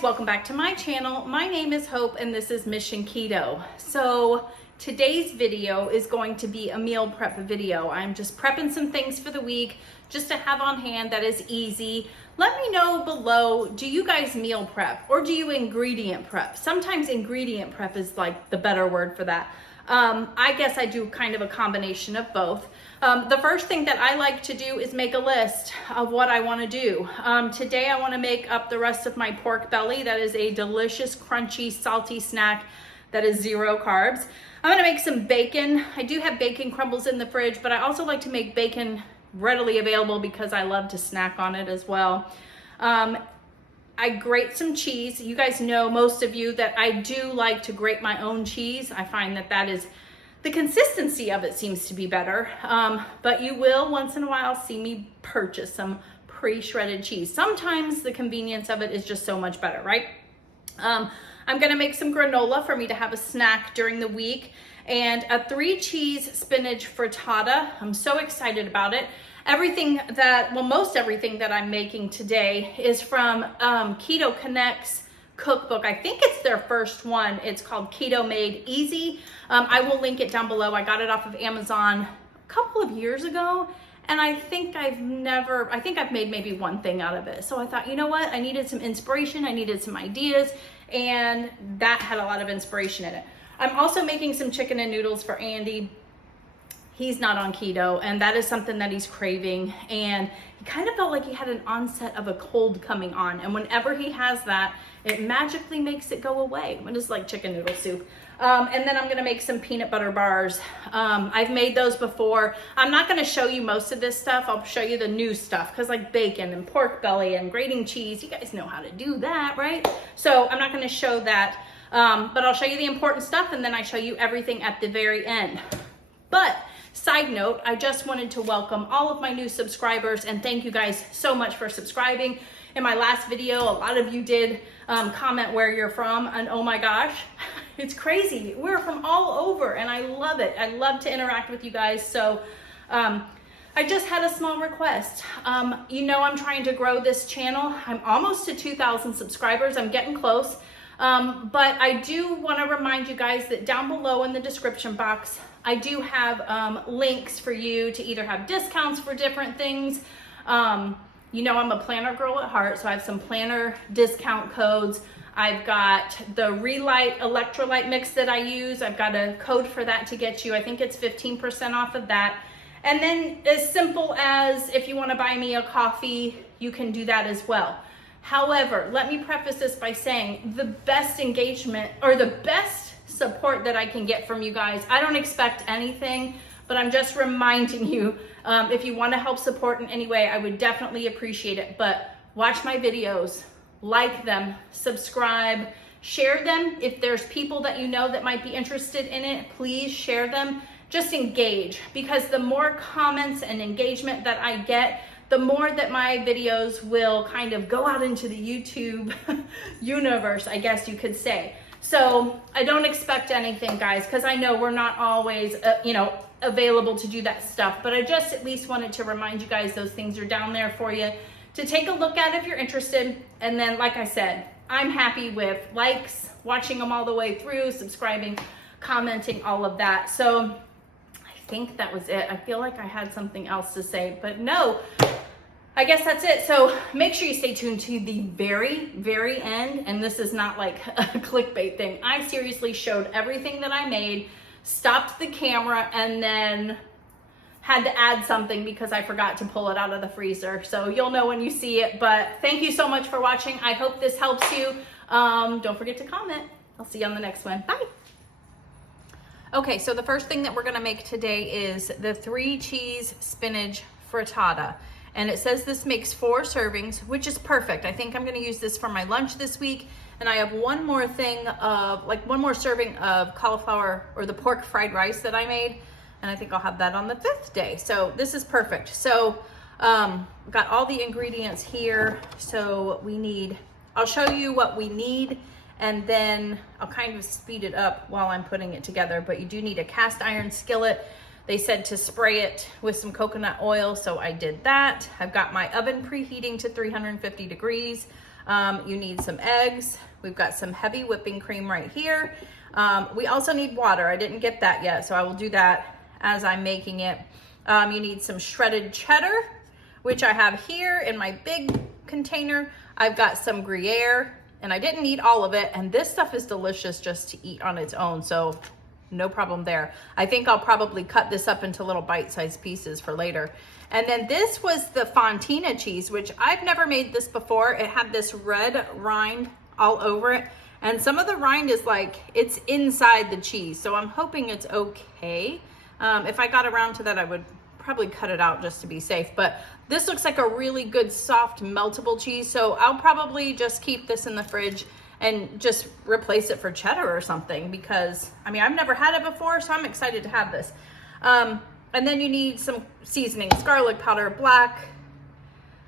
guys, welcome back to my channel. My name is Hope and this is MissionKeto. So today's video is going to be a meal prep video. I'm just prepping some things for the week just to have on hand that is easy. Let me know below, do you guys meal prep or do you ingredient prep? Sometimes ingredient prep is like the better word for that. I guess I do kind of a combination of both. The first thing that I like to do is make a list of what I want to do. Today I want to make up the rest of my pork belly. That is a delicious, crunchy, salty snack that is 0 carbs. I'm going to make some bacon. I do have bacon crumbles in the fridge, but I also like to make bacon readily available because I love to snack on it as well. I grate some cheese. You guys know, most of you, that I do like to grate my own cheese. I find that is, the consistency of it seems to be better. But you will once in a while see me purchase some pre-shredded cheese. Sometimes the convenience of it is just so much better, right? I'm gonna make some granola for me to have a snack during the week, and a 3-cheese spinach frittata. I'm so excited about it. Most everything that I'm making today is from Keto Connect's cookbook. I think it's their first one. It's called Keto Made Easy. I will link it down below. I got it off of Amazon a couple of years ago, and I think I've made maybe one thing out of it. So I thought, you know what? I needed some inspiration. I needed some ideas, and that had a lot of inspiration in it. I'm also making some chicken and noodles for Andy. He's not on keto, and that is something that he's craving. And he kind of felt like he had an onset of a cold coming on. And whenever he has that, it magically makes it go away. I just like chicken noodle soup. And then I'm gonna make some peanut butter bars. I've made those before. I'm not gonna show you most of this stuff. I'll show you the new stuff, because like bacon and pork belly and grating cheese, you guys know how to do that, right? So I'm not gonna show that, but I'll show you the important stuff, and then I show you everything at the very end. But side note, I just wanted to welcome all of my new subscribers and thank you guys so much for subscribing. In my last video, a lot of you did comment where you're from, and oh my gosh, it's crazy. We're from all over and I love it. I love to interact with you guys. So I just had a small request. You know, I'm trying to grow this channel. I'm almost to 2,000 subscribers. I'm getting close. But I do want to remind you guys that down below in the description box, I do have links for you to either have discounts for different things. You know, I'm a planner girl at heart, so I have some planner discount codes. I've got the Re-Lyte Electrolyte mix that I use. I've got a code for that to get you. I think it's 15% off of that. And then as simple as if you want to buy me a coffee, you can do that as well. However, let me preface this by saying the best engagement or the best support that I can get from you guys, I don't expect anything, but I'm just reminding you, if you want to help support in any way, I would definitely appreciate it. But watch my videos, like them, subscribe, share them. If there's people that you know that might be interested in it, please share them. Just engage, because the more comments and engagement that I get, the more that my videos will kind of go out into the YouTube universe, I guess you could say. So I don't expect anything, guys, because I know we're not always, available to do that stuff. But I just at least wanted to remind you guys those things are down there for you to take a look at if you're interested. And then, like I said, I'm happy with likes, watching them all the way through, subscribing, commenting, all of that. So I think that was it. I feel like I had something else to say, but no. I guess that's it. So make sure you stay tuned to the very, very end. And this is not like a clickbait thing. I seriously showed everything that I made, stopped the camera, and then had to add something because I forgot to pull it out of the freezer. So you'll know when you see it. But thank you so much for watching. I hope this helps you. Don't forget to comment. I'll see you on the next one. Bye. Okay, so the first thing that we're gonna make today is the 3-cheese spinach frittata. And it says this makes 4 servings, which is perfect. I think I'm gonna use this for my lunch this week. And I have one more serving of cauliflower or the pork fried rice that I made. And I think I'll have that on the 5th day. So this is perfect. So got all the ingredients here. So I'll show you what we need, and then I'll kind of speed it up while I'm putting it together. But you do need a cast iron skillet. They said to spray it with some coconut oil, so I did that. I've got my oven preheating to 350 degrees. You need some eggs. We've got some heavy whipping cream right here. We also need water. I didn't get that yet, so I will do that as I'm making it. You need some shredded cheddar, which I have here in my big container. I've got some Gruyere, and I didn't eat all of it, and this stuff is delicious just to eat on its own, so no problem there. I think I'll probably cut this up into little bite-sized pieces for later. And then this was the Fontina cheese, which I've never made this before. It had this red rind all over it, and some of the rind is like, it's inside the cheese, so I'm hoping it's okay. If I got around to that, I would probably cut it out just to be safe, but this looks like a really good soft meltable cheese, so I'll probably just keep this in the fridge and just replace it for cheddar or something, because I mean, I've never had it before, so I'm excited to have this. And then you need some seasonings: garlic powder, black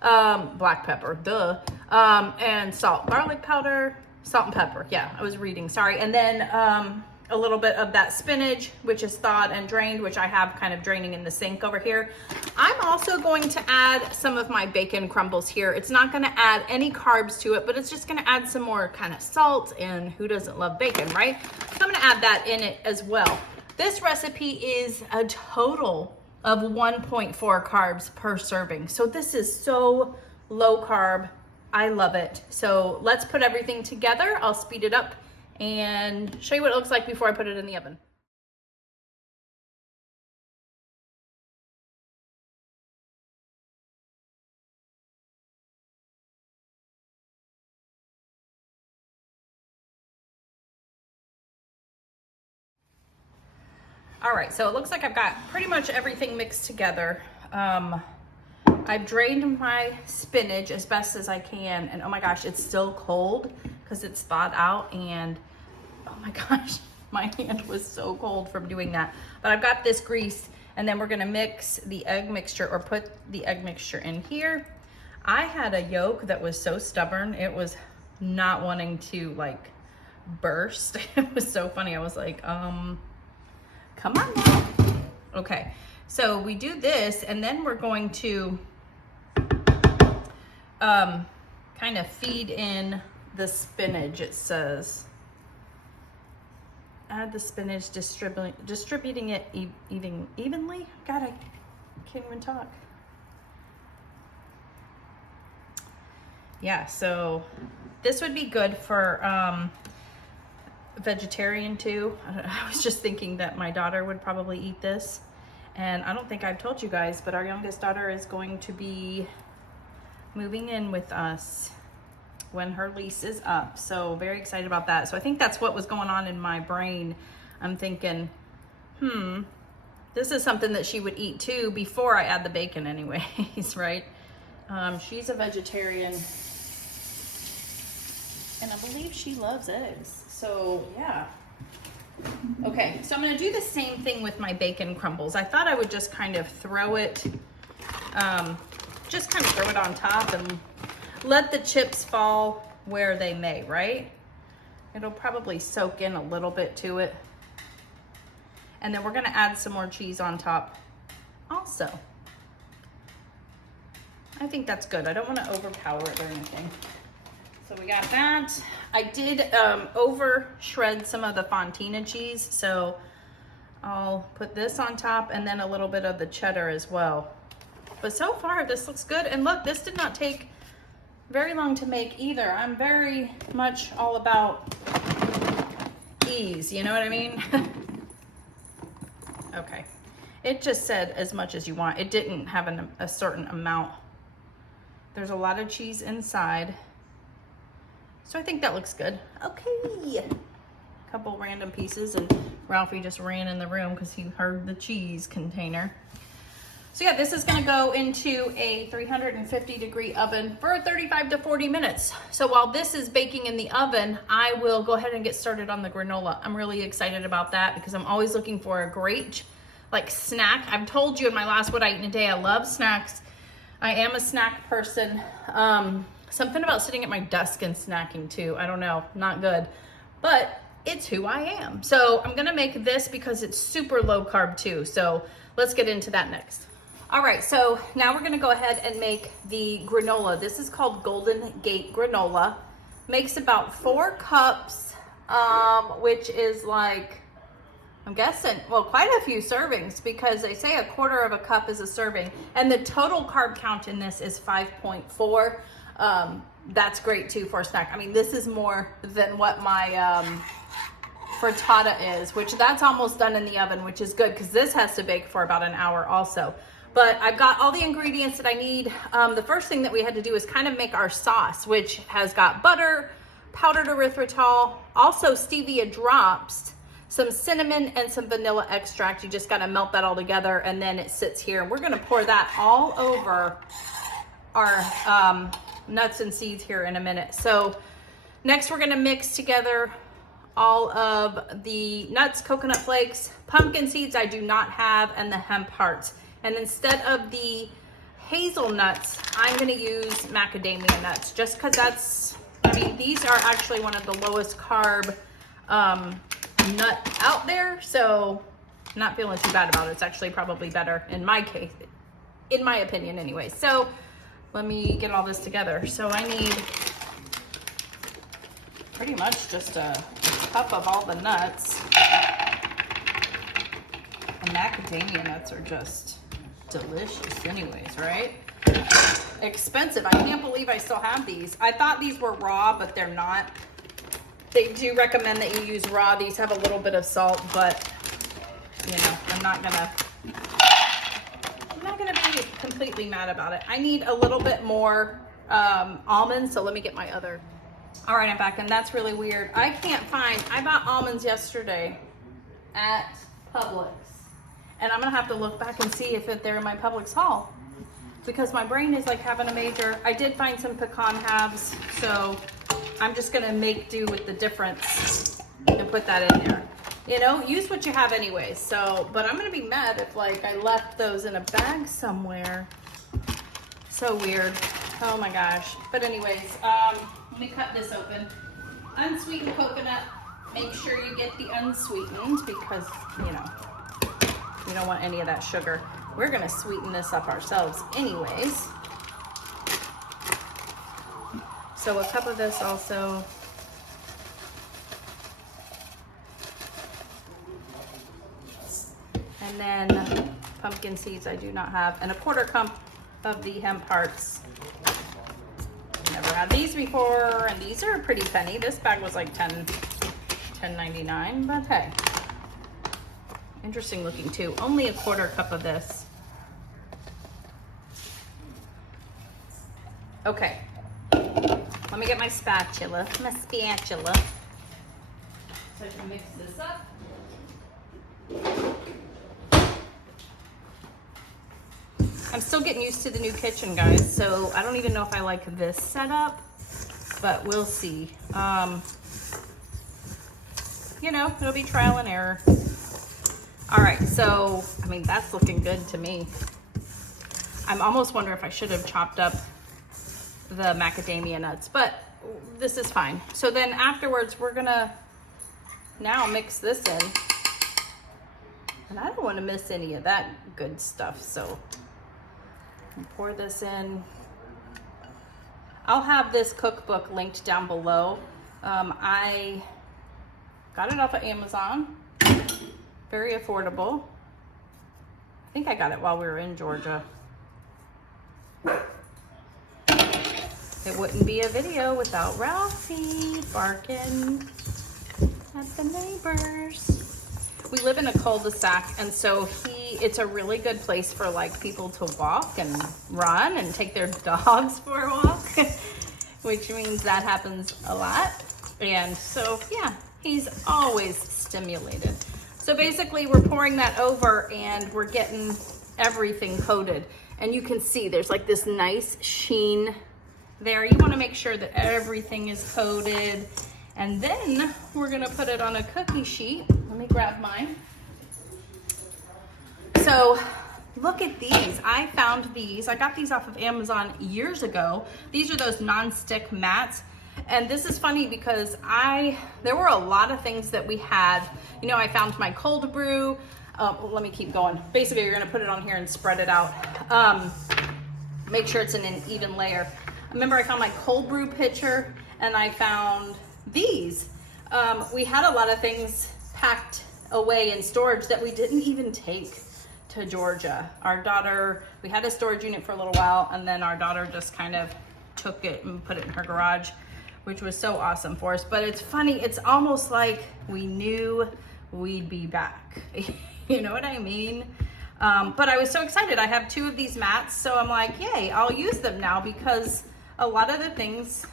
pepper, duh, and salt. Garlic powder, salt and pepper. Yeah, I was reading, sorry. And then a little bit of that spinach, which is thawed and drained, which I have kind of draining in the sink over here. I'm also going to add some of my bacon crumbles here. It's not gonna add any carbs to it, but it's just gonna add some more kind of salt, and who doesn't love bacon, right? So I'm gonna add that in it as well. This recipe is a total of 1.4 carbs per serving. So this is so low carb. I love it. So let's put everything together. I'll speed it up and show you what it looks like before I put it in the oven. All right, so it looks like I've got pretty much everything mixed together. I've drained my spinach as best as I can, and oh my gosh, it's still cold because it's thawed out, and oh my gosh, my hand was so cold from doing that. But I've got this grease, and then we're gonna mix the egg mixture, or put the egg mixture in here. I had a yolk that was so stubborn, it was not wanting to like burst. It was so funny. I was like, come on now. Okay, so we do this, and then we're going to kind of feed in the spinach. It says add the spinach, distributing it evenly. God, I can't even talk. Yeah, so this would be good for vegetarian too. I was just thinking that my daughter would probably eat this, and I don't think I've told you guys, but our youngest daughter is going to be moving in with us when her lease is up, so very excited about that. So I think that's what was going on in my brain. I'm thinking, this is something that she would eat too before I add the bacon anyways, right? She's a vegetarian, and I believe she loves eggs. So yeah. Okay, so I'm gonna do the same thing with my bacon crumbles. I thought I would just kind of throw it, just kind of throw it on top and let the chips fall where they may, right? It'll probably soak in a little bit to it. And then we're gonna add some more cheese on top also. I think that's good. I don't wanna overpower it or anything. So we got that. I did over shred some of the Fontina cheese, so I'll put this on top and then a little bit of the cheddar as well. But so far this looks good. And look, this did not take very long to make either. I'm very much all about ease, you know what I mean? Okay, it just said as much as you want. It didn't have a certain amount. There's a lot of cheese inside, so I think that looks good. Okay, a couple random pieces, and Ralphie just ran in the room because he heard the cheese container. So yeah, this is gonna go into a 350-degree oven for 35 to 40 minutes. So while this is baking in the oven, I will go ahead and get started on the granola. I'm really excited about that because I'm always looking for a great like snack. I've told you in my last What I Eat in a Day, I love snacks. I am a snack person. Something about sitting at my desk and snacking too. I don't know, not good, but it's who I am. So I'm gonna make this because it's super low carb too. So let's get into that next. All right, so now we're gonna go ahead and make the granola. This is called Golden Gate granola. Makes about 4 cups, which is like, I'm guessing, well, quite a few servings, because they say 1/4 of a cup is a serving. And the total carb count in this is 5.4. That's great too for a snack. I mean, this is more than what my frittata is, which that's almost done in the oven, which is good because this has to bake for about an hour also. But I've got all the ingredients that I need. The first thing that we had to do is kind of make our sauce, which has got butter, powdered erythritol, also stevia drops, some cinnamon, and some vanilla extract. You just gotta melt that all together, and then it sits here. We're gonna pour that all over our nuts and seeds here in a minute. So next we're gonna mix together all of the nuts, coconut flakes, pumpkin seeds I do not have, and the hemp hearts. And instead of the hazelnuts, I'm gonna use macadamia nuts, just because that's, I mean, these are actually one of the lowest carb nut out there, so I'm not feeling too bad about it. It's actually probably better in my case, in my opinion anyway. So let me get all this together. So I need pretty much just a cup of all the nuts. And macadamia nuts are just delicious anyways, right? Expensive. I can't believe I still have these. I thought these were raw, but they're not. They do recommend that you use raw. These have a little bit of salt, but you know, I'm not gonna be completely mad about it. I need a little bit more almonds, so let me get my other. All right, I'm back, and that's really weird. I can't find, I bought almonds yesterday at Publix, and I'm gonna have to look back and see if they're in my Publix haul, because my brain is like having a major. I did find some pecan halves, so I'm just gonna make do with the difference and put that in there. You know, use what you have anyways. So, but I'm gonna be mad if like I left those in a bag somewhere. So weird. Oh my gosh. But anyways, let me cut this open. Unsweetened coconut. Make sure you get the unsweetened because, you know, you don't want any of that sugar. We're gonna sweeten this up ourselves anyways. So a cup of this also. And then pumpkin seeds I do not have. And a 1/4 cup of the hemp hearts. Never had these before, and these are a pretty penny. This bag was like $10.99, but hey. Interesting looking too. Only a 1/4 cup of this. Okay. Let me get my spatula. So I can mix this up. I'm still getting used to the new kitchen, guys, so I don't even know if I like this setup, but we'll see. You know, it'll be trial and error. All right, so, I mean, that's looking good to me. I'm almost wondering if I should have chopped up the macadamia nuts, but this is fine. So then afterwards, we're gonna now mix this in. And I don't want to miss any of that good stuff, so I'll pour this in. I'll have this cookbook linked down below. I got it off of Amazon. Very affordable. I think I got it while we were in Georgia. It wouldn't be a video without Ralphie barking at the neighbors. We live in a cul-de-sac, and so it's a really good place for like people to walk and run and take their dogs for a walk, which means that happens a lot. And so, yeah, he's always stimulated. So basically we're pouring that over and we're getting everything coated. And you can see there's like this nice sheen there. You want to make sure that everything is coated. And then we're gonna put it on a cookie sheet. Let me grab mine. So look at these. I found these. I got these off of Amazon years ago. These are those non-stick mats. And this is funny because there were a lot of things that we had. You know, I found my cold brew. Let me keep going. Basically, you're gonna put it on here and spread it out. Make sure it's in an even layer. Remember, I found my cold brew pitcher, and I found these. We had a lot of things packed away in storage that we didn't even take to Georgia. Our daughter, we had a storage unit for a little while, and then our daughter just kind of took it and put it in her garage, which was so awesome for us. But it's funny, it's almost like we knew we'd be back. You know what I mean? But I was so excited. I have 2 of these mats, so I'm like, yay, I'll use them now, because a lot of the things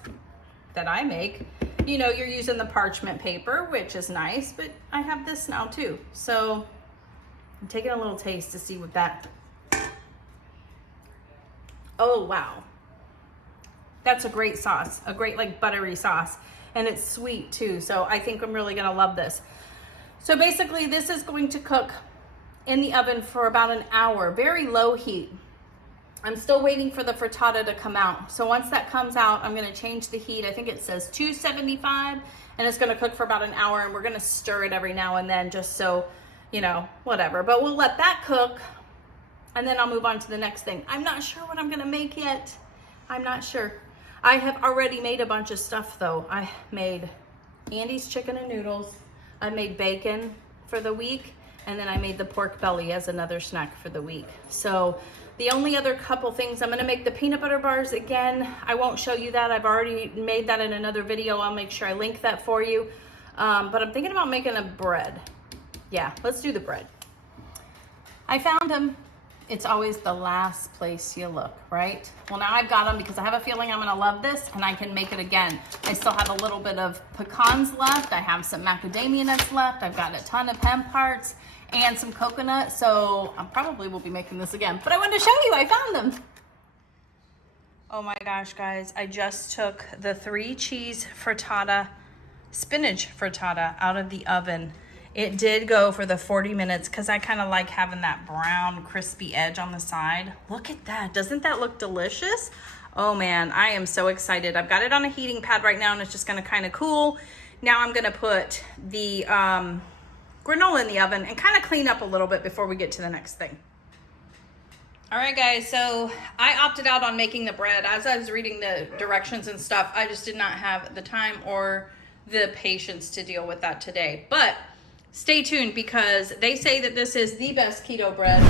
that I make, you know, you're using the parchment paper, which is nice, but I have this now too. So I'm taking a little taste to see what that, oh wow. That's a great sauce, a great like buttery sauce, and it's sweet too. So I think I'm really gonna love this. So basically this is going to cook in the oven for about an hour, very low heat. I'm still waiting for the frittata to come out. So once that comes out, I'm gonna change the heat. I think it says 275, and it's gonna cook for about an hour, and we're gonna stir it every now and then just so, you know, whatever. But we'll let that cook, and then I'll move on to the next thing. I'm not sure what I'm gonna make yet. I'm not sure. I have already made a bunch of stuff though. I made Andy's chicken and noodles. I made bacon for the week, and then I made the pork belly as another snack for the week. So the only other couple things, I'm gonna make the peanut butter bars again. I won't show you that. I've already made that in another video. I'll make sure I link that for you. But I'm thinking about making a bread. Yeah, let's do the bread. I found them. It's always the last place you look, right? Well, now I've got them because I have a feeling I'm gonna love this and I can make it again. I still have a little bit of pecans left. I have some macadamia nuts left. I've got a ton of hemp hearts and some coconut, so I probably will be making this again. But I wanted to show you, I found them. Oh my gosh, guys, I just took the 3 cheese frittata, spinach frittata out of the oven. It did go for the 40 minutes because I kind of like having that brown, crispy edge on the side. Look at that, doesn't that look delicious? Oh man, I am so excited. I've got it on a heating pad right now and it's just gonna kind of cool. Now I'm gonna put the granola in the oven and kind of clean up a little bit before we get to the next thing. All right guys, so I opted out on making the bread. As I was reading the directions and stuff, I just did not have the time or the patience to deal with that today. But stay tuned because they say that this is the best keto bread.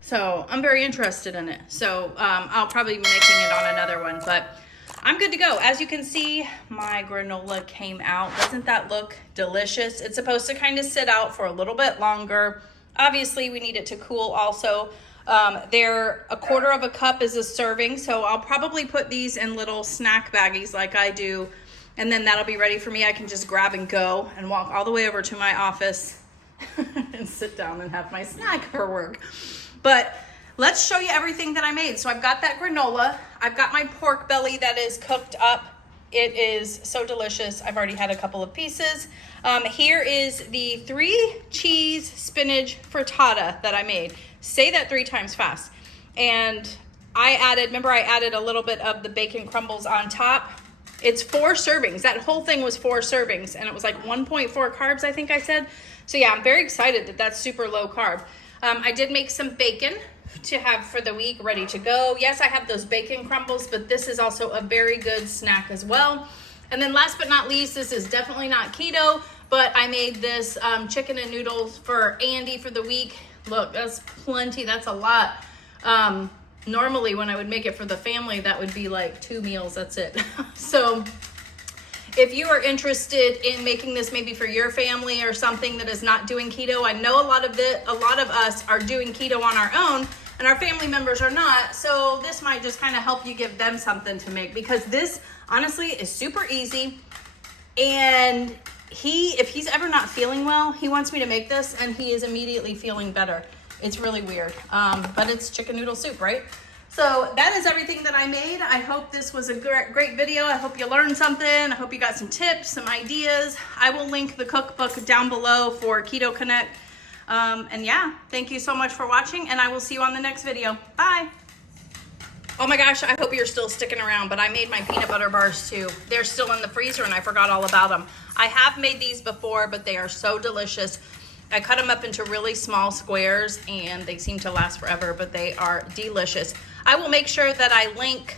So I'm very interested in it. So I'll probably be making it on another one, but I'm good to go. As you can see, my granola came out. Doesn't that look delicious? It's supposed to kind of sit out for a little bit longer. Obviously, we need it to cool also. They're 1/4 cup is a serving, so I'll probably put these in little snack baggies like I do, and then that'll be ready for me. I can just grab and go and walk all the way over to my office and sit down and have my snack for work. But let's show you everything that I made. So I've got that granola. I've got my pork belly that is cooked up. It is so delicious. I've already had a couple of pieces. Here is the 3 cheese spinach frittata that I made. Say that 3 times fast. And I added a little bit of the bacon crumbles on top. It's 4 servings. That whole thing was 4 servings, and it was like 1.4 carbs, I think I said. So yeah, I'm very excited that that's super low carb. I did make some bacon to have for the week ready to go. Yes, I have those bacon crumbles, but this is also a very good snack as well. And then last but not least, this is definitely not keto, but I made this chicken and noodles for Andy for the week. Look, that's plenty, that's a lot. Normally when I would make it for the family, that would be like 2 meals, that's it. So if you are interested in making this maybe for your family or something that is not doing keto, I know a lot of us are doing keto on our own and our family members are not. So this might just kind of help you give them something to make, because this honestly is super easy. And if he's ever not feeling well, he wants me to make this and he is immediately feeling better. It's really weird, but it's chicken noodle soup, right? So that is everything that I made. I hope this was a great video. I hope you learned something. I hope you got some tips, some ideas. I will link the cookbook down below for Keto Connect. And yeah, thank you so much for watching, and I will see you on the next video. Bye. Oh my gosh, I hope you're still sticking around, but I made my peanut butter bars too. They're still in the freezer and I forgot all about them. I have made these before, but they are so delicious. I cut them up into really small squares and they seem to last forever, but they are delicious. I will make sure that I link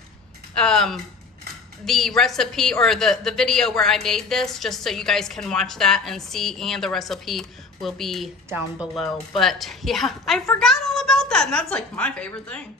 the recipe or the video where I made this, just so you guys can watch that and see, and the recipe will be down below. But yeah, I forgot all about that, and that's like my favorite thing.